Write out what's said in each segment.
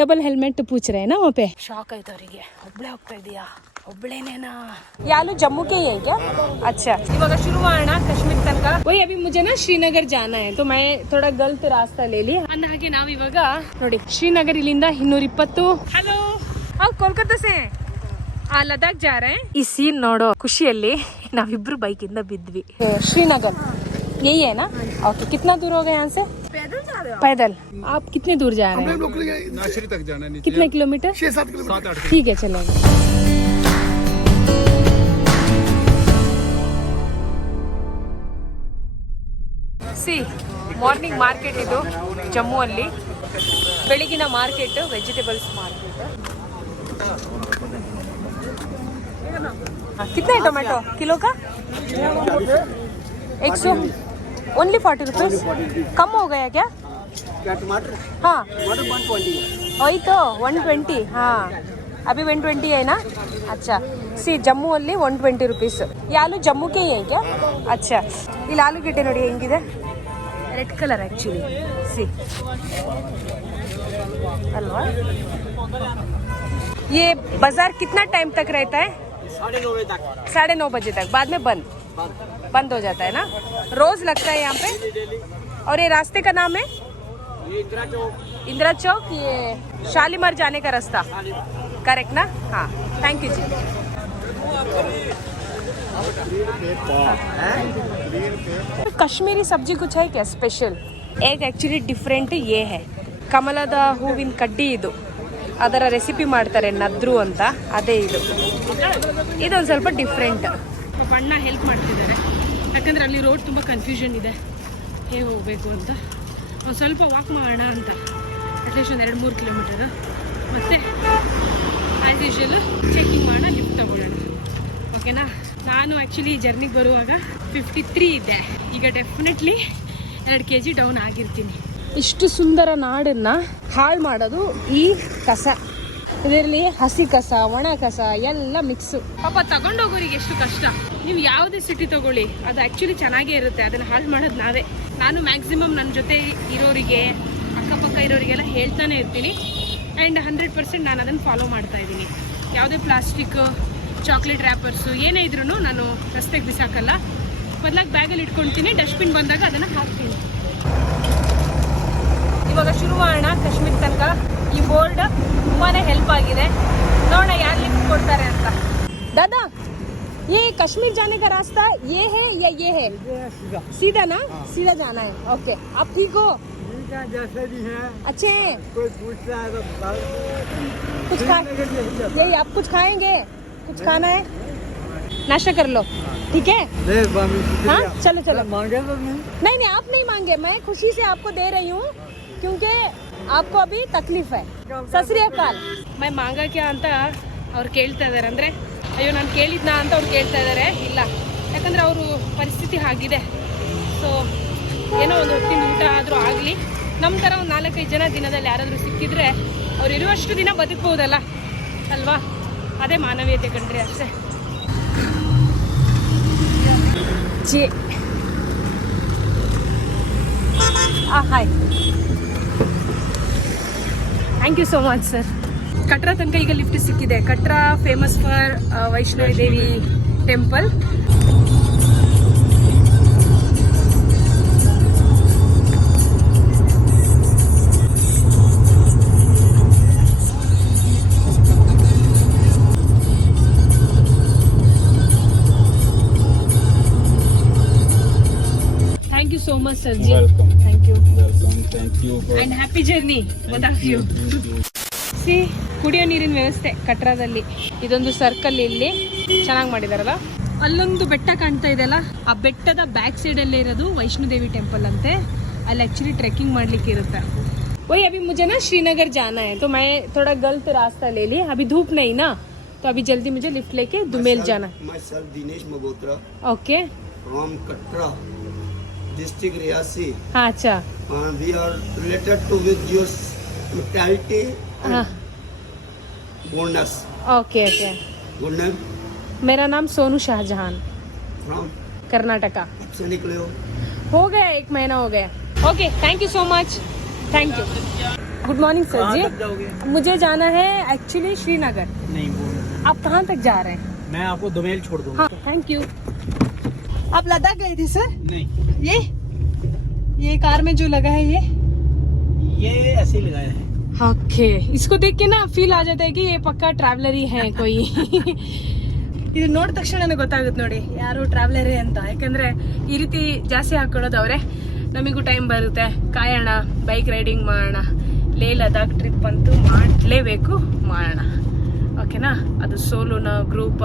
Double helmet पूछ रहे हैं ना वहाँ पे। ಶಾಕ್ ಆಯ್ತು ಅವರಿಗೆ, ಒಬ್ಳೆ ಹೋಗ್ತಾ ಇದೀಯಾ, ಒಬ್ಳೇನೇನಾ? ಯಾಲು जम्मू के ही है क्या? अच्छा, ಇವಾಗ ಶುರು ಮಾಡೋಣ ಕಾಶ್ಮೀರ ತನಕ. वही अभी मुझे ना श्रीनगर जाना है तो मैं थोड़ा गलत रास्ता ले ली. ಅಂದ ಹಾಗೆ ನಾವು ಇವಾಗ ನೋಡಿ ಶ್ರೀನಗರ್ ಇಲ್ಲಿಂದ 220. ಹಲೋ, आप कोलकाता से ಲದಾಖ್ जा रहे हैं. ಈ ಸೀನ್ ನೋಡೋ ಖುಷಿಯಲ್ಲಿ ನಾವಿಬ್ರು ಬೈಕ್ ಇಂದ ಬಿದ್ವಿ. श्रीनगर यही है ना? ओके, कितना दूर होगा यहाँ से? पैदल. आप कितने दूर जा रहे हैं? नाशरी तक जाना है. कितने किलोमीटर? 6-7 किलोमीटर. ठीक है, चलेंगे. ಸಿ ಮಾರ್ನಿಂಗ್ ಮಾರ್ಕೆಟ್ ಇದು ಜಮ್ಮು ಅಲ್ಲಿ, ಬೆಳಗಿನ ಮಾರ್ಕೆಟ್, ವೆಜಿಟೇಬಲ್ಸ್ ಮಾರ್ಕೆಟ್. कितने टोमेटो किलो का? 100. Only 40 rupees. कम हो गया क्या? टमाटर? हाँ, टमाटर 120 है. वही तो 120. हाँ, अभी 120 है ना? अच्छा, सी जम्मू ಅಲ್ಲಿ 120 रुपीस. ये आलू जम्मू के ही है क्या? अच्छा, ಇಲ್ಲಿ ಆಲೂಗೆಡ್ಡೆ ನೋಡಿ ಹೆಂಗಿದೆ, red colour actually. C Alva. ये बाजार कितना टाइम तक रहता है? 9:30 बजे तक. 9:30 बजे तक, बाद में बंद हो जाता है ना? रोज लगता है यहाँ पे. और ये रास्ते का नाम है ये इंदिरा चौक. ये शालीमार जाने का रास्ता करेक्ट ना? हाँ, थैंक यू जी. कश्मीरी सब्जी कुछ है क्या स्पेशल? एक एक्चुअली डिफरेंट ये है, ಕಮಲದ ಹೂವಿನ ಕಡ್ಡಿ. ಇದು ಅದರ ರೆಸಿಪಿ ಮಾಡ್ತಾರೆ, ನದ್ರು ಅಂತ, ಅದೇ ಇದು. ಇದೊಂದು ಸ್ವಲ್ಪ ಡಿಫ್ರೆಂಟ್. ಅಣ್ಣ ಹೆಲ್ಪ್ ಮಾಡ್ತಿದ್ದಾರೆ, ಯಾಕಂದರೆ ಅಲ್ಲಿ ರೋಡ್ ತುಂಬ ಕನ್ಫ್ಯೂಷನ್ ಇದೆ, ಹೇಗೆ ಹೋಗಬೇಕು ಅಂತ. ಒಂದು ಸ್ವಲ್ಪ ವಾಕ್ ಮಾಡೋಣ ಅಂತ, ಅಟ್ಲೀಸ್ಟ್ ಒಂದು 2-3 ಕಿಲೋಮೀಟರ್. ಮತ್ತು ಆ್ಯಸ್ ಯೂಶುವಲ್ ಚೆಕಿಂಗ್ ಮಾಡೋಣ, ಲಿಫ್ಟ್ ತಗೊಳ್ಳೋಣ. ಓಕೆನಾ? ನಾನು ಆ್ಯಕ್ಚುಲಿ ಜರ್ನಿಗೆ ಬರುವಾಗ 53 ಇದ್ದೆ, ಈಗ ಡೆಫಿನೆಟ್ಲಿ 2 kg ಡೌನ್ ಆಗಿರ್ತೀನಿ. ಇಷ್ಟು ಸುಂದರ ನಾಡನ್ನು ಹಾಳು ಮಾಡೋದು ಈ ಕಸ. ಇದರಲ್ಲಿ ಹಸಿ ಕಸ, ಒಣ ಕಸ ಎಲ್ಲ ಮಿಕ್ಸು. ಪಾಪ ತಗೊಂಡೋಗೋರಿಗೆ ಎಷ್ಟು ಕಷ್ಟ. ನೀವು ಯಾವುದೇ ಸಿಟಿ ತಗೊಳ್ಳಿ, ಅದು ಆ್ಯಕ್ಚುಲಿ ಚೆನ್ನಾಗೇ ಇರುತ್ತೆ, ಅದನ್ನು ಹಾಳು ಮಾಡೋದು ನಾವೇ. ನಾನು ಮ್ಯಾಕ್ಸಿಮಮ್ ನನ್ನ ಜೊತೆ ಇರೋರಿಗೆ, ಅಕ್ಕಪಕ್ಕ ಇರೋರಿಗೆಲ್ಲ ಹೇಳ್ತಾನೆ ಇರ್ತೀನಿ. ಆ್ಯಂಡ್ 100% ನಾನು ಅದನ್ನು ಫಾಲೋ ಮಾಡ್ತಾ ಇದ್ದೀನಿ. ಯಾವುದೇ ಪ್ಲಾಸ್ಟಿಕ್, ಚಾಕ್ಲೇಟ್ ರ್ಯಾಪರ್ಸು ಏನೇ ಇದ್ರೂ ನಾನು ರಸ್ತೆಗೆ ಬಿಸಾಕಲ್ಲ, ಬದಲಾಗಿ ಬ್ಯಾಗಲ್ಲಿ ಇಟ್ಕೊಳ್ತೀನಿ. ಡಸ್ಟ್ಬಿನ್ ಬಂದಾಗ ಅದನ್ನು ಹಾಕ್ತೀನಿ. ಇವಾಗ ಶುರು ಮಾಡೋಣ ಕಾಶ್ಮೀರ ತನಕ. ಈ ಬೋರ್ಡ್ ತುಂಬಾ ಹೆಲ್ಪ್ ಆಗಿದೆ. ನೋಡೋಣ ಯಾರು ಲಿಫ್ಟ್ ಕೊಡ್ತಾರೆ ಅಂತ. दादा, ये कश्मीर जाने का रास्ता ये है या ये है? सीधा ना? सीधा जाना है. ओके, आप ठीक हो? जैसे भी है. अच्छे हैं? कोई पूछता है तो कुछ खा, यही आप कुछ खाएंगे? कुछ खाना है? नाश्ता कर लो, ठीक है? हाँ, चलो चलो. मांगे तो नहीं, आप नहीं मांगे, मैं खुशी से आपको दे रही हूँ क्योंकि आपको अभी तकलीफ है. सत श्री अकाल. मैं मांगा क्या ಅಂತ ಅವ್ರು ಕೇಳ್ತಾ ಇದ್ದಾರೆ. ಅಂದರೆ ಅಯ್ಯೋ ನಾನು ಕೇಳಿದ್ನಾ ಅಂತ ಅವ್ರು ಕೇಳ್ತಾ ಇದ್ದಾರೆ. ಇಲ್ಲ, ಯಾಕಂದರೆ ಅವರು ಪರಿಸ್ಥಿತಿ ಆಗಿದೆ. ಸೊ ಏನೋ ಒಂದು ಹೊತ್ತಿನ ಊಟ ಆದರೂ ಆಗಲಿ. ನಮ್ಮ ಥರ ಒಂದು 4-5 ಜನ ದಿನದಲ್ಲಿ ಯಾರಾದರೂ ಸಿಕ್ಕಿದ್ರೆ ಅವ್ರು ಇರುವಷ್ಟು ದಿನ ಬದುಕ್ಬೋದಲ್ಲ ಅಲ್ವಾ? ಅದೇ ಮಾನವೀಯತೆ ಕಂಡ್ರಿ, ಅಷ್ಟೇ. ಜಿ hi, thank you so much sir. Katra ತನಕ ಈಗ ಲಿಫ್ಟ್ ಸಿಕ್ಕಿದೆ. Katra famous for Vaishnavi Devi temple. Thank you so much sir ji. Welcome. Thank you. Welcome. Thank you. And happy journey both of you. C ಕುಡಿಯೋ ನೀರಿನ ವ್ಯವಸ್ಥೆ ಕಟ್ರಾದಲ್ಲಿ ಇದೊಂದು ಸರ್ಕಲ್ ಇಲ್ಲಿ ಚೆನ್ನಾಗಿ ಮಾಡಿದಾರಲ್ಲ. ಅಲ್ಲೊಂದು ಬೆಟ್ಟ ಕಾಣ್ತಾ ಇದೆಯಲ್ಲ, ಆ ಬೆಟ್ಟದ ಬ್ಯಾಕ್ ಸೈಡಲ್ಲೇ ಇರೋದು ವೈಷ್ಣೋದೇವಿ ಟೆಂಪಲ್ ಅಂತೆ. ಅಲ್ಲಿ ಆ್ಯಕ್ಚುಲಿ ಟ್ರೆಕ್ಕಿಂಗ್ ಮಾಡ್ಲಿಕ್ಕೆ ಇರುತ್ತೆ. वही अभी मुझे ना श्रीनगर जाना है तो मैं थोड़ा गलत रास्ता ले ली. अभी धूप नहीं ना, तो अभी जल्दी मुझे लिफ्ट लेके दुमेल जाना. Myself Dinesh Magotra okay. from Katra district Riasi. हाँ, अच्छा. We are related to with your hospitality and हाँ, bonus. Okay okay. Good name मेरा नाम सोनू शाहजहान, from कर्नाटका. कब से निकले हो? हो गया 1 महीना हो गया. Okay, thank you so much. Thank you. Good morning sir कहाँ जी। तक जाओगे? मुझे जाना है एक्चुअली श्रीनगर। नहीं वो आप कहाँ तक जा रहे हैं? मैं आपको दोमेल छोड़ दूंगा। हाँ थैंक यू। आप लद्दाख गए थे सर? नहीं, ये कार में जो लगा है ये ऐसे ही लगाया है। ओके, इसको देख के ना फील आ जाता है कि ये पक्का ट्रैवलर ही है कोई। ಇದು ನೋಡಿದ ತಕ್ಷಣ ನನಗೆ ಗೊತ್ತಾಗುತ್ತೆ ನೋಡಿ ಯಾರು ಟ್ರಾವೆಲರೇ ಅಂತ. ಯಾಕಂದ್ರೆ ಈ ರೀತಿ ಜಾಸ್ತಿ ಹಾಕೊಳ್ಳೋದವ್ರೆ. ನಮಗೂ ಟೈಮ್ ಬರುತ್ತೆ, ಕಾಯೋಣ, ಬೈಕ್ ರೈಡಿಂಗ್ ಮಾಡೋಣ, ಲೇ ಲದಾಖ್ ಟ್ರಿಪ್ ಅಂತೂ ಮಾಡಲೇಬೇಕು, ಮಾಡೋಣ. ಓಕೆನಾ? ಅದು ಸೋಲೋನ ಗ್ರೂಪ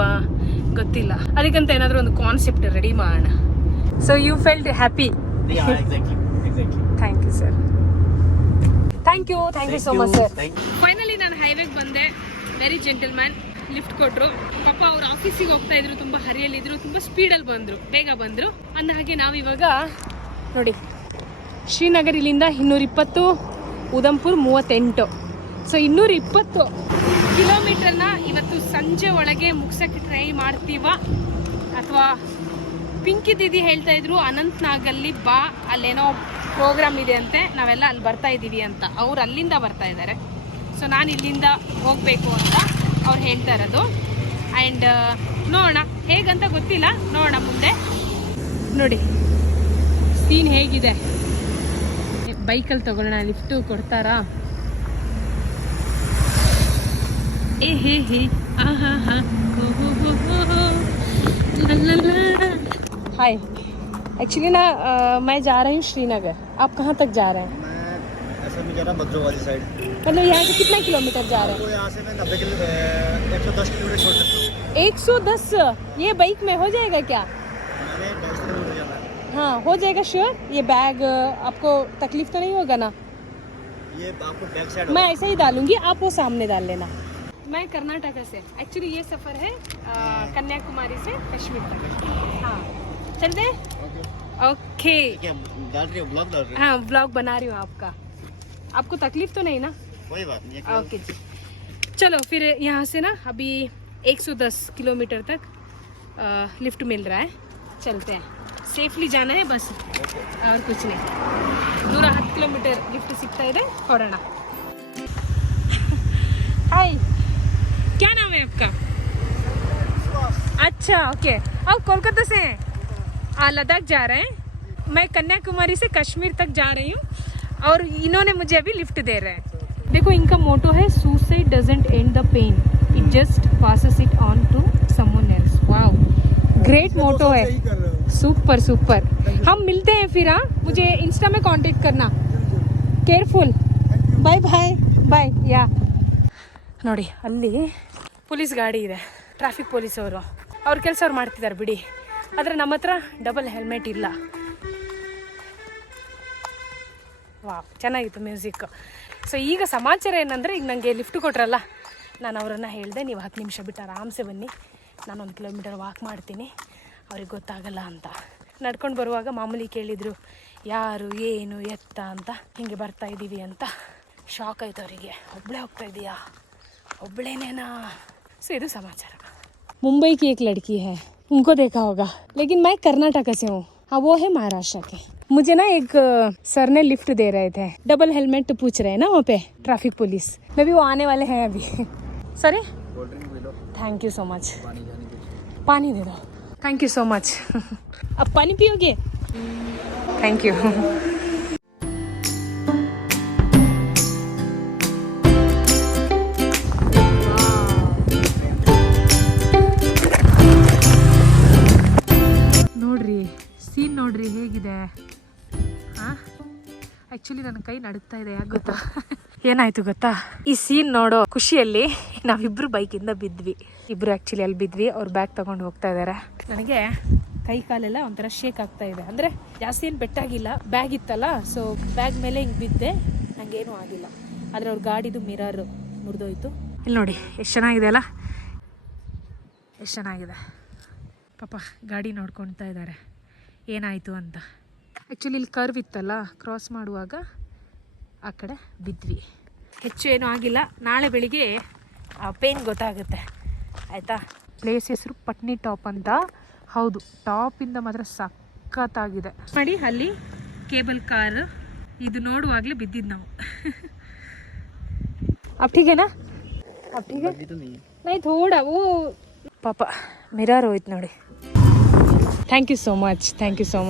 ಗೊತ್ತಿಲ್ಲ, ಅದಕ್ಕಂತ ಏನಾದರೂ ಒಂದು ಕಾನ್ಸೆಪ್ಟ್ ರೆಡಿ ಮಾಡೋಣ. So you felt happy? Exactly. Thank you sir. Thank you so much sir. Thank you. Finally ನಾನು ಹೈವೇಗೆ ಬಂದೆ. ವೆರಿ ಜೆಂಟಲ್ಮ್ಯಾನ್ ಲಿಫ್ಟ್ ಕೊಟ್ಟರು. ಪಾಪ ಅವ್ರು ಆಫೀಸಿಗೆ ಹೋಗ್ತಾ ಇದ್ರು, ತುಂಬ ಹರಿಯಲ್ಲಿದ್ರು, ತುಂಬ ಸ್ಪೀಡಲ್ಲಿ ಬಂದರು, ಬೇಗ ಬಂದರು. ಅಂದ ಹಾಗೆ ನಾವು ಇವಾಗ ನೋಡಿ ಶ್ರೀನಗರ್ ಇಲ್ಲಿಂದ 220, ಉಧಂಪುರ್ 38. ಸೊ 220 ಕಿಲೋಮೀಟರ್ನ ಇವತ್ತು ಸಂಜೆ ಒಳಗೆ ಮುಗ್ಸೋಕ್ಕೆ ಟ್ರೈ ಮಾಡ್ತೀವ ಅಥವಾ ಪಿಂಕಿ ದೀದಿ ಹೇಳ್ತಾ ಇದ್ರು ಅನಂತ್ನಾಗಲ್ಲಿ ಬಾ, ಅಲ್ಲೇನೋ ಪ್ರೋಗ್ರಾಮ್ ಇದೆ ಅಂತೆ, ನಾವೆಲ್ಲ ಅಲ್ಲಿ ಬರ್ತಾ ಇದ್ದೀವಿ ಅಂತ. ಅವ್ರು ಅಲ್ಲಿಂದ ಬರ್ತಾ ಇದ್ದಾರೆ. ಸೊ ನಾನು ಇಲ್ಲಿಂದ ಹೋಗಬೇಕು ಅಂತ ಅವ್ರು ಹೇಳ್ತಾ ಇರೋದು. ಆ್ಯಂಡ್ ನೋಡೋಣ ಹೇಗಂತ ಗೊತ್ತಿಲ್ಲ, ನೋಡೋಣ ಮುಂದೆ. ನೋಡಿ ಸೀನ್ ಹೇಗಿದೆ. ಬೈಕಲ್ಲಿ ತಗೊಳ್ಳೋಣ, ಲಿಫ್ಟು ಕೊಡ್ತಾರಾ? ಏ ಹೇ ಹೇ ಆಹಾ ಹಾ हाय, एक्चुअली ना मैं जा रही हूँ श्रीनगर. आप कहाँ तक जा रहे हैं? मैं ऐसा मैं जा रहा भद्रो वाली साइड। मतलब यहाँ से कितना किलोमीटर जा रहे तो यहाँ से मैं 110 किलोमीटर छोड़ सकता हूँ। हैं? 110? ये बाइक में हो जाएगा क्या? मैंने 250 किलोमीटर जाना है। हाँ हो जाएगा श्योर. ये बैग आपको तकलीफ तो नहीं होगा ना? ये आपको बैक साइड मैं ऐसे ही डालूंगी, आप वो सामने डाल लेना. मैं कर्नाटक से, एक्चुअली ये सफ़र है कन्याकुमारी से कश्मीर तक. हाँ चलते हैं? ओके. क्या डाल रही हो? ब्लॉग डाल रही हो? हाँ ब्लॉग बना रही हूँ आपका. आपको तकलीफ तो नहीं ना? कोई बात नहीं है। ओके जी, चलो फिर यहाँ से ना अभी 110 किलोमीटर तक लिफ्ट मिल रहा है. चलते हैं, सेफली जाना है बस, और कुछ नहीं. 110 किलोमीटर लिफ्ट ಸಿಗ್ತಾ ಇದೆ, ಹೊರಡೋಣ. हाय, क्या नाम है आपका? अच्छा ओके. आप कोलकाता से हैं? लद्दाख जा रहे हैं. मैं कन्याकुमारी से कश्मीर तक जा रही हूँ और इन्होंने मुझे अभी लिफ्ट दे रहे हैं. देखो इनका मोटो है suicide doesn't end the pain, it just passes it on to someone else. Wow, great motto है. Super super. हम मिलते हैं फिर. हाँ मुझे इंस्टा में कांटेक्ट करना. केयरफुल. Bye bye bye. या ನೋಡಿ ಅಲ್ಲಿ ಪೊಲೀಸ್ ಗಾಡಿ ಇದೆ, ಟ್ರಾಫಿಕ್ ಪೊಲೀಸವರು. ಅವ್ರ ಕೆಲಸ ಅವ್ರು ಮಾಡ್ತಿದ್ದಾರೆ ಬಿಡಿ, ಆದರೆ ನಮ್ಮ ಹತ್ರ ಡಬಲ್ ಹೆಲ್ಮೆಟ್ ಇಲ್ಲ. ವಾವ್, ಚೆನ್ನಾಗಿತ್ತು ಮ್ಯೂಸಿಕ್. ಸೊ ಈಗ ಸಮಾಚಾರ ಏನಂದರೆ, ಈಗ ನನಗೆ ಲಿಫ್ಟ್ ಕೊಟ್ರಲ್ಲ, ನಾನು ಅವರನ್ನು ಹೇಳಿದೆ ನೀವು 10 ನಿಮಿಷ ಬಿಟ್ಟು ಆರಾಮ್ಸೆ ಬನ್ನಿ, ನಾನು 1 ಕಿಲೋಮೀಟರ್ ವಾಕ್ ಮಾಡ್ತೀನಿ, ಅವ್ರಿಗೆ ಗೊತ್ತಾಗಲ್ಲ ಅಂತ. ನಡ್ಕೊಂಡು ಬರುವಾಗ ಮಾಮೂಲಿ ಕೇಳಿದರು ಯಾರು ಏನು ಎತ್ತ ಅಂತ. ಹಿಂಗೆ ಬರ್ತಾ ಇದ್ದೀವಿ ಅಂತ. ಶಾಕ್ ಆಯ್ತು ಅವರಿಗೆ. ಒಬ್ಬಳೇ ಹೋಗ್ತಾ ಇದೀಯಾ, ಒಬ್ಬಳೇನೇನಾ? ಸೊ ಇದು समाचार. मुंबई की एक लड़की है, उनको देखा होगा, लेकिन मैं कर्नाटक से हूँ. हाँ वो है महाराष्ट्र के. मुझे ना एक सर ने लिफ्ट दे रहे थे, डबल हेलमेट पूछ रहे हैं ना वहाँ पे ट्रैफिक पुलिस. मे भी वो आने वाले हैं अभी. Sorry, thank you so much. पानी दे दो. Thank you so much. अब पानी पियोगे? Thank you. ನೋಡ್ರಿ ಸೀನ್ ನೋಡ್ರಿ ಹೇಗಿದೆ. ಹಾಂ ಆ್ಯಕ್ಚುಲಿ ನನ್ನ ಕೈ ನಡುಗ್ತಾ ಇದೆ. ಯಾಕೆ ಗೊತ್ತಾ? ಏನಾಯ್ತು ಗೊತ್ತಾ? ಈ ಸೀನ್ ನೋಡೋ ಖುಷಿಯಲ್ಲಿ ನಾವಿಬ್ಬರು ಬೈಕಿಂದ ಬಿದ್ವಿ. ಇಬ್ಬರು ಆ್ಯಕ್ಚುಲಿ ಅಲ್ಲಿ ಬಿದ್ವಿ. ಅವ್ರು ಬ್ಯಾಗ್ ತೊಗೊಂಡು ಹೋಗ್ತಾ ಇದ್ದಾರೆ. ನನಗೆ ಕೈ ಕಾಲೆಲ್ಲ ಒಂಥರ ಶೇಕ್ ಆಗ್ತಾ ಇದೆ. ಅಂದರೆ ಜಾಸ್ತಿ ಏನು ಬೆಟ್ಟಾಗಿಲ್ಲ, ಬ್ಯಾಗ್ ಇತ್ತಲ್ಲ, ಸೊ ಬ್ಯಾಗ್ ಮೇಲೆ ಹಿಂಗೆ ಬಿದ್ದೆ, ನನಗೇನೂ ಆಗಿಲ್ಲ. ಆದರೆ ಅವ್ರ ಗಾಡಿದು ಮಿರರ್ ಮುರಿದೋಯ್ತು. ಇಲ್ಲಿ ನೋಡಿ ಎಷ್ಟು ಚೆನ್ನಾಗಿದೆ ಅಲ್ಲ, ಎಷ್ಟು ಚೆನ್ನಾಗಿದೆ. ಪಾಪ ಗಾಡಿ ನೋಡ್ಕೊಳ್ತಾ ಇದ್ದಾರೆ ಏನಾಯಿತು ಅಂತ. ಆ್ಯಕ್ಚುಲಿ ಇಲ್ಲಿ ಕರ್ವ್ ಇತ್ತಲ್ಲ, ಕ್ರಾಸ್ ಮಾಡುವಾಗ ಆ ಕಡೆ ಬಿದ್ವಿ. ಹೆಚ್ಚು ಏನೂ ಆಗಿಲ್ಲ. ನಾಳೆ ಬೆಳಿಗ್ಗೆ ಪೇನ್ ಗೊತ್ತಾಗುತ್ತೆ ಆಯಿತಾ. ಪ್ಲೇಸ್ ಹೆಸರು ಪಟ್ನಿ ಟಾಪ್ ಅಂತ. ಹೌದು, ಟಾಪಿಂದ ಮಾತ್ರ ಸಖತ್ತಾಗಿದೆ. ನೋಡಿ ಅಲ್ಲಿ ಕೇಬಲ್ ಕಾರ್, ಇದು ನೋಡುವಾಗಲೇ ಬಿದ್ದಿದ್ದು ನಾವು. अब ठीक है ना? अब ठीक है? अभी तो नहीं है। नहीं थोड़ा वो ಪಾಪ ಮಿರರ್ ಹೋಯ್ತು ನೋಡಿ. ಥ್ಯಾಂಕ್ ಯು ಸೋ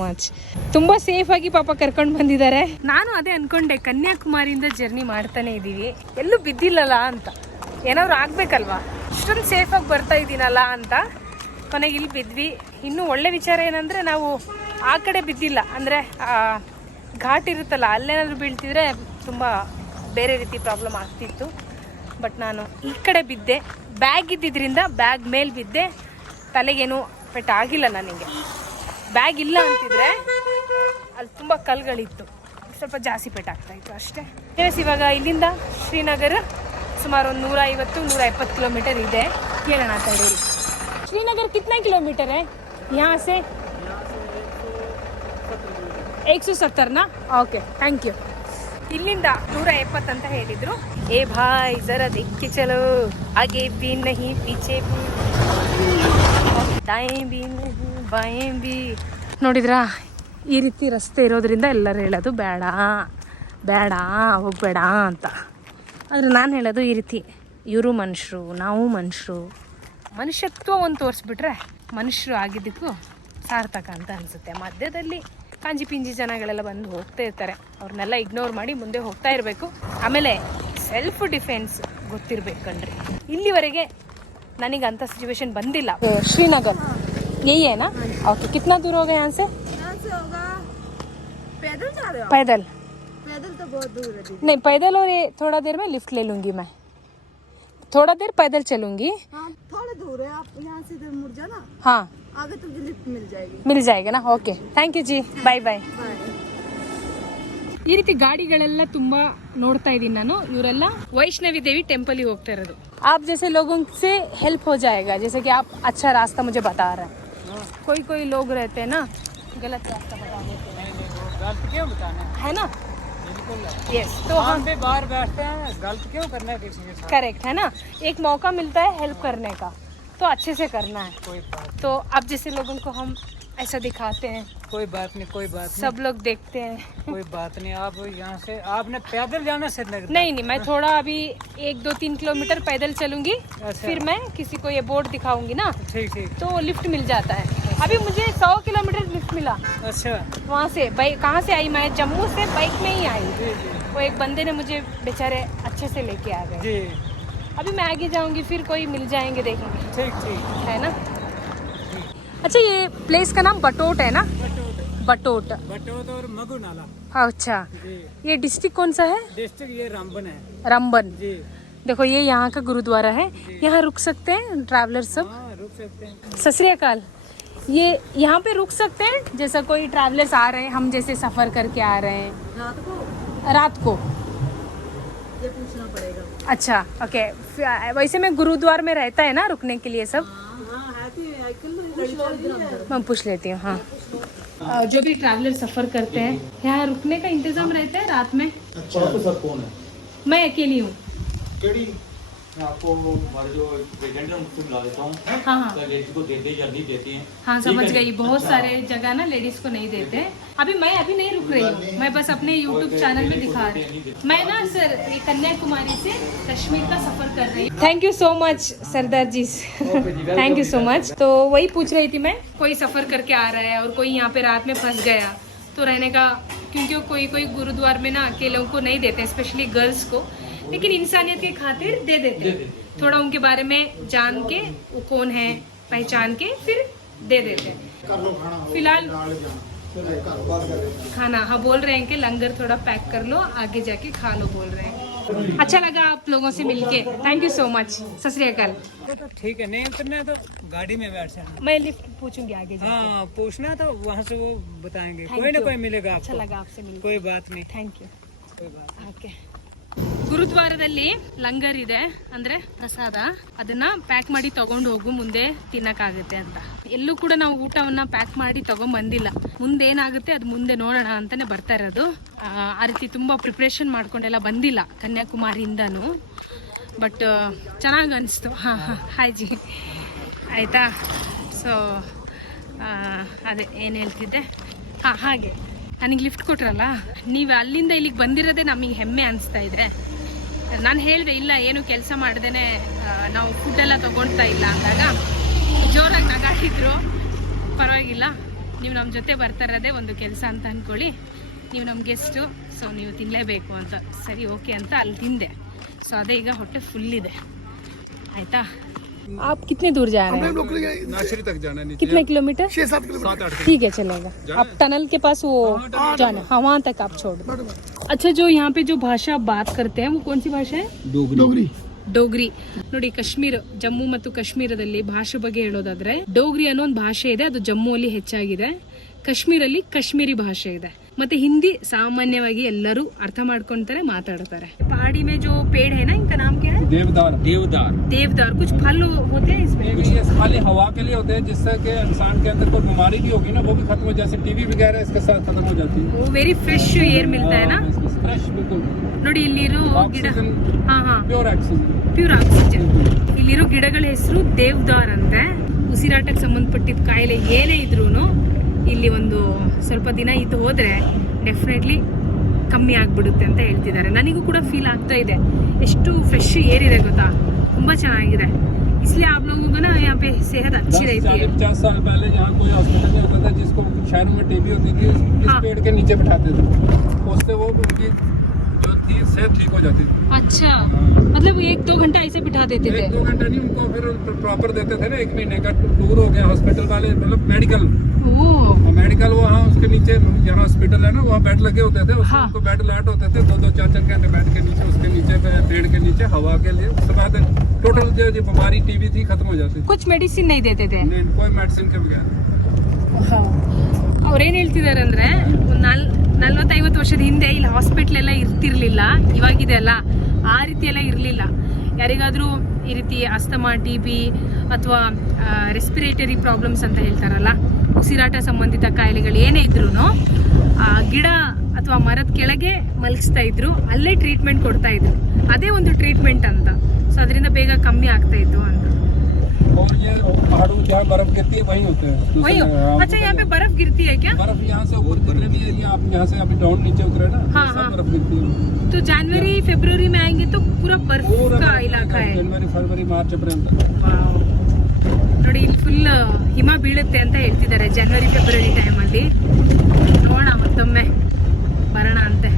ಮಚ್ ತುಂಬ ಸೇಫ್ ಆಗಿ ಪಾಪ ಕರ್ಕೊಂಡು ಬಂದಿದ್ದಾರೆ. ನಾನು ಅದೇ ಅನ್ಕೊಂಡೆ, ಕನ್ಯಾಕುಮಾರಿಯಿಂದ ಜರ್ನಿ ಮಾಡ್ತಾನೆ ಇದ್ದೀವಿ, ಎಲ್ಲೂ ಬಿದ್ದಿಲ್ಲಲ್ಲ ಅಂತ, ಏನಾದ್ರು ಆಗ್ಬೇಕಲ್ವಾ, ಇಷ್ಟೊಂದು ಸೇಫಾಗಿ ಬರ್ತಾ ಇದ್ದೀನಲ್ಲ ಅಂತ. ಕೊನೆಗೆ ಇಲ್ಲಿ ಬಿದ್ವಿ. ಇನ್ನೂ ಒಳ್ಳೆ ವಿಚಾರ ಏನಂದರೆ ನಾವು ಆ ಕಡೆ ಬಿದ್ದಿಲ್ಲ, ಅಂದರೆ ಘಾಟ್ ಇರುತ್ತಲ್ಲ ಅಲ್ಲೇನಾದರೂ ಬೀಳ್ತಿದ್ರೆ ತುಂಬ ಬೇರೆ ರೀತಿ ಪ್ರಾಬ್ಲಮ್ ಆಗ್ತಿತ್ತು. ಬಟ್ ನಾನು ಈ ಕಡೆ ಬಿದ್ದೆ, ಬ್ಯಾಗ್ ಇದ್ದಿದ್ದರಿಂದ ಬ್ಯಾಗ್ ಮೇಲೆ ಬಿದ್ದೆ, ತಲೆಗೇನು ಪೆಟ್ಟು ಆಗಿಲ್ಲ ನನಗೆ. ಬ್ಯಾಗ್ ಇಲ್ಲ ಅಂತಿದ್ರೆ ಅಲ್ಲಿ ತುಂಬ ಕಲ್ಗಳಿತ್ತು, ಸ್ವಲ್ಪ ಜಾಸ್ತಿ ಪೆಟ್ಟಾಗ್ತಾಯಿತ್ತು ಅಷ್ಟೇ. ಇವಾಗ ಇಲ್ಲಿಂದ ಶ್ರೀನಗರ ಸುಮಾರು ಒಂದು 150-170 ಕಿಲೋಮೀಟರ್ ಇದೆ. ಕೇಳೋಣ ತಡೀರಿ. ಶ್ರೀನಗರ ಕಿತ್ನಾ ಕಿಲೋಮೀಟರ್ है यहाँ से? 170 ನಾ? Okay, thank you. ಇಲ್ಲಿಂದ 170 ಅಂತ ಹೇಳಿದ್ರು. ಏ ಭಾಯ್ ಜರಾ ದೇಖ್ ಚಲೋ, ಆಗೆ ಭಿ ನಹಿ ಪೀಛೆ ಭಿ, ದಾಯೇಂ ಭಿ ನಹಿ ಬಾಯೇಂ ಭಿ. ನೋಡಿದ್ರಾ, ಈ ರೀತಿ ರಸ್ತೆ ಇರೋದ್ರಿಂದ ಎಲ್ಲರೂ ಹೇಳೋದು ಬೇಡ ಬೇಡ ಹೋಗ್ಬೇಡ ಅಂತ. ಆದರೆ ನಾನು ಹೇಳೋದು ಈ ರೀತಿ, ಇವರು ಮನುಷ್ಯರು, ನಾವು ಮನುಷ್ಯರು, ಮನುಷ್ಯತ್ವ ಒಂದು ತೋರಿಸ್ಬಿಟ್ರೆ ಮನುಷ್ಯರು ಆಗಿದ್ದಕ್ಕೂ ಸಾರ್ಥಕ ಅಂತ ಅನಿಸುತ್ತೆ. ಮಧ್ಯದಲ್ಲಿ ಕಾಂಜಿ ಪಿಂಜಿ ಜನಗಳೆಲ್ಲ ಬಂದು ಹೋಗ್ತಾ ಇರ್ತಾರೆ, ಅವ್ರನ್ನೆಲ್ಲ ಇಗ್ನೋರ್ ಮಾಡಿ ಮುಂದೆ ಹೋಗ್ತಾ ಇರಬೇಕು. ಆಮೇಲೆ ಸೆಲ್ಫ್ ಡಿಫೆನ್ಸ್ ಗೊತ್ತಿರಬೇಕು ಕಣ್ರಿ. ಇಲ್ಲಿವರೆಗೆ ನನಗೆ ಅಂಥ ಸಿಚುವೇಶನ್ ಬಂದಿಲ್ಲ. ಶ್ರೀನಗರ್ यही है ना? ओके, कितना दूर होगा यहाँ से? होगा पैदल जा रहे हो? पैदल पैदल तो बहुत दूर है दीदी। नहीं, पैदल और ये थोड़ा देर में लिफ्ट ले लूँगी मैं, थोड़ा देर पैदल चलूँगी. हाँ थोड़ा दूर है, आप यहाँ से इधर मुड़ जाना, हाँ आगे तुमको लिफ्ट मिल जाएगी। मिल जाएगा ना? ओके, थैंक यू जी, ಬಾಯ್ ಬಾಯ್. बाय। ಈ ರೀತಿ ಗಾಡಿಗಳೆಲ್ಲ ತುಂಬಾ ನೋಡ್ತಾ ಇದ್ದೀನಿ ನಾನು. ಇವರೆಲ್ಲ ವೈಷ್ಣವಿ ದೇವಿ ಟೆಂಪಲ್ ಹೋಗ್ತಾ ಇರೋದು. आप जैसे लोगों से हेल्प हो जाएगा, जैसे कि आप अच्छा रास्ता मुझे बता रहे हैं. कोई लोग रहते हैं ना गलत रास्ता बता देते हैं, गलत क्यों बताना है ना? बिल्कुल यस, तो हम पे बाहर बैठते हैं, गलत क्यों करना है किसी के साथ? करेक्ट है ना, एक मौका मिलता है हेल्प करने का, तो अच्छे से करना है. कोई बात तो अब जैसे लोगों को हम ऐसा दिखाते हैं, कोई बात नहीं, कोई बात सब लोग देखते हैं. नहीं, कोई बात नहीं. आप यहाँ से आपने पैदल जाना श्रीनगर? नहीं, मैं थोड़ा अभी 1-2-3 किलोमीटर पैदल चलूंगी, अच्छा। फिर मैं किसी को ये बोर्ड दिखाऊंगी ना, ठीक ठीक. तो लिफ्ट मिल जाता है. अभी मुझे 100 किलोमीटर लिफ्ट मिला अच्छा वहाँ से. बाइक कहाँ से आई? मैं जम्मू से बाइक में ही आई. जी जी वो एक बंदे ने मुझे बेचारे अच्छे से लेके आ गए. जी, अभी मैं आगे जाऊंगी, फिर कोई मिल जाएंगे, देखेंगे, ठीक ठीक. है ना? अच्छा, ये प्लेस का नाम बटोट है ना? बटोट और मगु नाला. अच्छा, जी, ये डिस्ट्रिक्ट कौन सा है? डिस्ट्रिक्ट ये रामबन है. रामबन. जी देखो ये यहाँ का गुरुद्वारा है, यहाँ रुक सकते हैं ट्रैवलर सब. हाँ, रुक सकते हैं. सत श्री अकाल. ये यहाँ पे रुक सकते हैं, जैसा कोई ट्रैवलर्स आ रहे हैं, हम जैसे सफ़र करके आ रहे हैं रात को. ये पूछना पड़ेगा। अच्छा, ओके. वैसे में गुरुद्वार में रहता है ना रुकने के लिए सब? हाँ है थी मैं पूछ लेती हूँ. हाँ, जो भी ट्रैवलर सफ़र करते हैं, यहाँ रुकने का इंतज़ाम रहता है रात में? अच्छा, तो सर कौन है? मैं अकेली हूँ. केड़ी मैं आपको हमारे जो एजेंट है उनको मिला देता हूँ. हाँ हाँ लेडीज को देते या नहीं देती हैं. हाँ, ठीक समझ है? गई. बहुत अच्छा। सारे जगह ना लेडीज को नहीं देते. अभी नहीं रुक रही हूँ, मैं बस अपने यूट्यूब चैनल में दिखा रही हूँ. मैं ना सर ये कन्याकुमारी से कश्मीर का सफर कर रही हूँ. Thank you so much Sardar ji, thank you so much. तो वही पूछ रही थी मैं, कोई सफर करके आ रहा है और कोई यहाँ पे रात में फंस गया तो रहने का, क्योंकि कोई गुरुद्वार में ना अकेलों को नहीं देते, स्पेशली गर्ल्स को, लेकिन इंसानियत के खातिर दे देते हैं. थोड़ा उनके बारे में जान के, वो कौन है पहचान के, फिर दे देते हैं. फिलहाल खाना हाँ बोल रहे हैं कि लंगर थोड़ा पैक कर लो, आगे जाके खा लो बोल रहे हैं. अच्छा लगा आप लोगों से मिलके, थैंक यू सो मच. सत श्री अकाल. तो ठीक है, नहीं उतरना तो गाड़ी में बैठ जाना. मैं लिफ्ट पूछूंगी आगे जाके. हाँ, पूछना तो वहाँ से वो बताएंगे. Thank कोई ना you. कोई मिलेगा अच्छा आपको. लगा आपसे मिलके, कोई बात नहीं, ಥ್ಯಾಂಕ್ ಯು. कोई बात. ಓಕೆ. ಗುರುದ್ವಾರದಲ್ಲಿ ಲಂಗರ್ ಇದೆ, ಅಂದ್ರೆ ಪ್ರಸಾದ, ಅದನ್ನ ಪ್ಯಾಕ್ ಮಾಡಿ ತಗೊಂಡು ಹೋಗು, ಮುಂದೆ ತಿನ್ನಕ್ಕಾಗುತ್ತೆ ಅಂತ. ಎಲ್ಲೂ ಕೂಡ ನಾವು ಊಟವನ್ನ ಪ್ಯಾಕ್ ಮಾಡಿ ತಗೊಂಡ್ ಬಂದಿಲ್ಲ. ಮುಂದೆ ಏನಾಗುತ್ತೆ ಅದು ಮುಂದೆ ನೋಡೋಣ ಅಂತಾನೆ ಬರ್ತಾ ಇರೋದು. ಆ ರೀತಿ ತುಂಬಾ ಪ್ರಿಪ್ರೇಷನ್ ಮಾಡ್ಕೊಂಡೆಲ್ಲ ಬಂದಿಲ್ಲ ಕನ್ಯಾಕುಮಾರಿಯಿಂದನೂ. ಬಟ್ ಚೆನ್ನಾಗಿ ಅನಿಸ್ತು. ಹಾಂ ಹಾಂ, ಹಾಯ್ ಜಿ, ಆಯಿತಾ? ಸೊ ಅದೇ ಏನು ಹೇಳ್ತಿದ್ದೆ, ಹಾಂ ಹಾಗೆ ನನಗೆ ಲಿಫ್ಟ್ ಕೊಟ್ರಲ್ಲ, ನೀವು ಅಲ್ಲಿಂದ ಇಲ್ಲಿಗೆ ಬಂದಿರೋದೇ ನಮಗೆ ಹೆಮ್ಮೆ ಅನಿಸ್ತಾ ಇದೆ. ನಾನು ಹೇಳಿದೆ ಇಲ್ಲ ಏನು ಕೆಲಸ ಮಾಡ್ದೇನೆ ನಾವು ಫುಡ್ ಎಲ್ಲ ತಗೊಳ್ತಾ ಇಲ್ಲ ಅಂದಾಗ ಜೋರಾಗಿ ನಗಾಡಿದ್ರು. ಪರವಾಗಿಲ್ಲ, ನೀವು ನಮ್ಮ ಜೊತೆ ಬರ್ತಾ ಇರೋದೇ ಒಂದು ಕೆಲಸ ಅಂತ ಅಂದ್ಕೊಳ್ಳಿ, ನೀವು ನಮ್ಮ ಗೆಸ್ಟು, ಸೊ ನೀವು ತಿನ್ನಲೇಬೇಕು ಅಂತ. ಸರಿ ಓಕೆ ಅಂತ ಅಲ್ಲಿ ತಿಂದೆ. ಸೊ ಅದೇ ಈಗ ಹೊಟ್ಟೆ ಫುಲ್ ಇದೆ ಆಯ್ತಾ. आप कितने दूर जा रहे हैं? नाशरी तक जाना है। कितने किलोमीटर? 6-7 किलोमीटर। ठीक है चलेगा। आप टनल के पास वो जाना, हाँ वहाँ तक आप छोड़ दो। अच्छा, जो यहाँ पे जो भाषा आप बात करते हैं वो कौन सी भाषा है? ಡೋಗ್ರಿ. ನೋಡಿ, ಕಾಶ್ಮೀರ, ಜಮ್ಮು ಮತ್ತು ಕಾಶ್ಮೀರದಲ್ಲಿ ಭಾಷೆ ಬಗ್ಗೆ ಹೇಳೋದಾದ್ರೆ ಡೋಗ್ರಿ ಅನ್ನೋ ಒಂದು ಭಾಷೆ ಇದೆ. ಅದು ಜಮ್ಮುವಲ್ಲಿ ಹೆಚ್ಚಾಗಿದೆ. ಕಾಶ್ಮೀರಲ್ಲಿ ಕಾಶ್ಮೀರಿ ಭಾಷೆ ಇದೆ. ಮತ್ತೆ ಹಿಂದಿ ಸಾಮಾನ್ಯವಾಗಿ ಎಲ್ಲರೂ ಅರ್ಥ ಮಾಡ್ಕೊಂತಾರೆ, ಮಾತಾಡ್ತಾರೆ. पहाड़ी में जो पेड़ है ना, इनका नाम क्या है? देवदार। कुछ फल होते हैं इसमें? ये खाली हवा के लिए होते हैं, जिससे कि इंसान के अंदर कोई बीमारी भी होगी ना वो भी खत्म हो, जैसे टीबी वगैरह इसके साथ खत्म हो जाती है। वो वेरी फ्रेश एयर मिलता है ना? फ्रेश बिल्कुल। ನೋಡಿ ಇಲ್ಲಿರೋ ಗಿಡ, ಪ್ಯೂರ್ ಆಕ್ಸಿಜನ್. ಇಲ್ಲಿರೋ ಗಿಡಗಳ ಹೆಸರು ದೇವದಾರ್ ಅಂತೆ. ಉಸಿರಾಟಕ್ಕೆ ಸಂಬಂಧಪಟ್ಟಿದ್ದ ಕಾಯಿಲೆ ಏನೇ ಇದ್ರೂನು ಇಲ್ಲಿ ಒಂದು ಸ್ವಲ್ಪ ದಿನ ಇದ್ದು ಹೋದ್ರೆ ಡೆಫಿನೆಟ್ಲಿ ಕಮ್ಮಿ ಆಗ್ಬಿಡುತ್ತೆ ಅಂತ ಹೇಳ್ತಿದ್ದಾರೆ. ನನಗೂ ಕೂಡ ಫೀಲ್ ಆಗ್ತಾ ಇದೆ, ಎಷ್ಟು ಫ್ರೆಶ್ ಏರ್ ಇದೆ ಗೊತ್ತಾ, ತುಂಬಾ ಚೆನ್ನಾಗಿದೆ. इसलिए आप लोगों को ना यहाँ पे सेहत अच्छी रहती है। 50 साल पहले यहाँ कोई हॉस्पिटल नहीं होता था, जिसको शहरों में टीबी होती थी, इस पेड़ के नीचे बिठाते थे, उससे वो उनकी जो थी सेहत ठीक हो जाती थी। अच्छा, मतलब 1-2 घंटा ऐसे बिठा देते थे? 1-2 घंटा नहीं, उनको फिर प्रॉपर देते थे ना, 1 महीने का टूर हो गया हॉस्पिटल वाले, मतलब मेडिकल वहाँ उसके नीचे जहाँ हॉस्पिटल है ना वहाँ बेड लगे होते थे, उसमें उनको बेड लाट होते थे 2-2, 4-4 घंटे बेड के नीचे, उसके नीचे पेड़ के नीचे हवा के लिए। उसके बाद टोटल जो बीमारी टीबी थी खत्म हो जाती। कुछ मेडिसिन नहीं देते थे? नहीं, कोई मेडिसिन के बगैर। ಅವ್ರೇನ್ ಹೇಳ್ತಿದ್ದಾರೆ ಅಂದ್ರೆ 40-50 ವರ್ಷದ ಹಿಂದೆ ಇಲ್ಲಿ ಹಾಸ್ಪಿಟ್ಲ್ ಎಲ್ಲ ಇರ್ತಿರ್ಲಿಲ್ಲ, ಇವಾಗಿದೆ ಅಲ್ಲ ಆ ರೀತಿ ಎಲ್ಲ ಇರಲಿಲ್ಲ. ಯಾರಿಗಾದ್ರೂ ಈ ರೀತಿ ಅಸ್ತಮಾ, ಟಿಬಿ ಅಥವಾ ರೆಸ್ಪಿರೇಟರಿ ಪ್ರಾಬ್ಲಮ್ಸ್ ಅಂತ ಹೇಳ್ತಾರಲ್ಲ, ಉಸಿರಾಟ ಸಂಬಂಧಿತ ಕಾಯಿಲೆಗಳು ಏನೇ ಇದ್ರೂ ಗಿಡ ಅಥವಾ ಮರದ ಕೆಳಗೆ ಮಲಗಿಸ್ತಾ ಇದ್ರು, ಅಲ್ಲೇ ಟ್ರೀಟ್ಮೆಂಟ್ ಕೊಡ್ತಾ ಇದ್ರು. ಅದೇ ಒಂದು ಟ್ರೀಟ್ಮೆಂಟ್ ಅಂತ. ಸೊ ಅದರಿಂದ ಬೇಗ ಕಮ್ಮಿ ಆಗ್ತಾ ಇತ್ತು ಅಂತ. और ये पहाड़ों में जहाँ बर्फ गिरती है वहीं होते हैं। वही हो? अच्छा, यहाँ पे बर्फ गिरती है क्या? बर्फ यहाँ से ऊपर गिरने नहीं है, आप यहाँ से अभी डाउन नीचे उतरे ना, सब बर्फ गिरती है। तो जनवरी फरवरी में आएंगे तो पूरा बर्फ का इलाका है? जनवरी फरवरी मार्च अप्रैल तक। ನೋಡಿ, ಇಲ್ಲಿ ಫುಲ್ ಹಿಮ ಬೀಳುತ್ತೆ ಅಂತ ಹೇಳ್ತಿದ್ದಾರೆ ಜನವರಿ ಫೆಬ್ರವರಿ ಟೈಮಲ್ಲಿ. ನೋಡೋಣ, ಮತ್ತೊಮ್ಮೆ ಬರೋಣ ಅಂತೆ.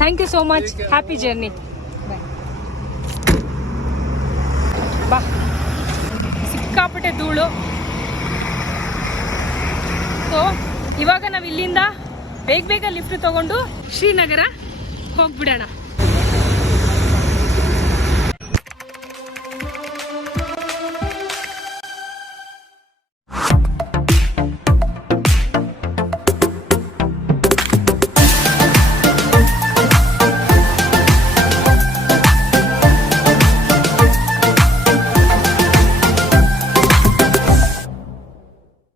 Thank you so much, happy journey. ಬಾ, ಸಿಕ್ಕಾಪಟ್ಟೆ ಧೂಳು. ಸೊ ಇವಾಗ ನಾವು ಇಲ್ಲಿಂದ ಬೇಗ ಲಿಫ್ಟ್ ತಗೊಂಡು ಶ್ರೀನಗರ ಹೋಗ್ಬಿಡೋಣ.